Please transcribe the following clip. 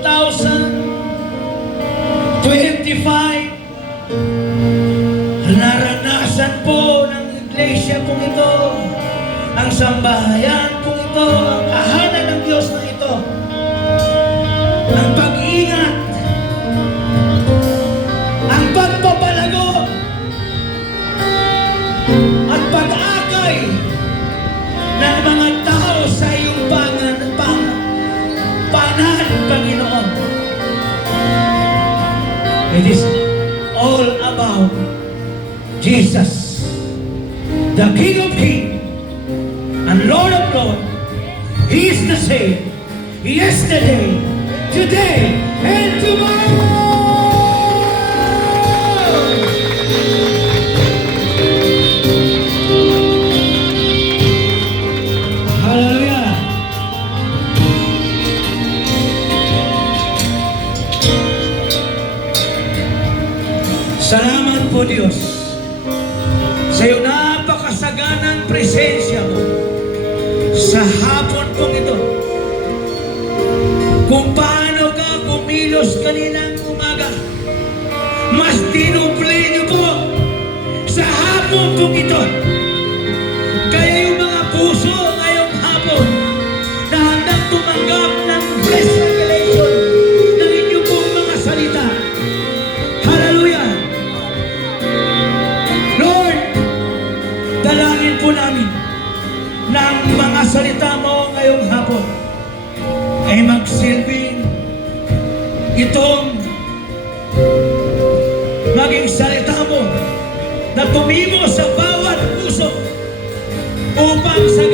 2025, naranasan po ng iglesia pong ito, ang sambahayan pong ito, ang tahanan ng Diyos na ito, ang pag-ingat, ang pagpapalago, at pag-akay ng mga tao sa iyong panan, Panginoon. It is all about Jesus, the King of Kings and Lord of Lords. He is the same yesterday, today, and tomorrow. Hallelujah. Salamat po Diyos sa iyong napakasaganang presensya mo sa hapon pong ito. Kung paano ka kumilos kaninang umaga, mas dinuble niyo po sa hapon pong ito. Kaya yung mga puso ngayong hapon na handang tumanggap ng fresh revelation ng inyong pong mga salita. Hallelujah! Lord, dalangin po namin na ang mga salita mo ngayong hapon ay magsilbing itong maging salita mo na tumimo sa bawat puso upang sa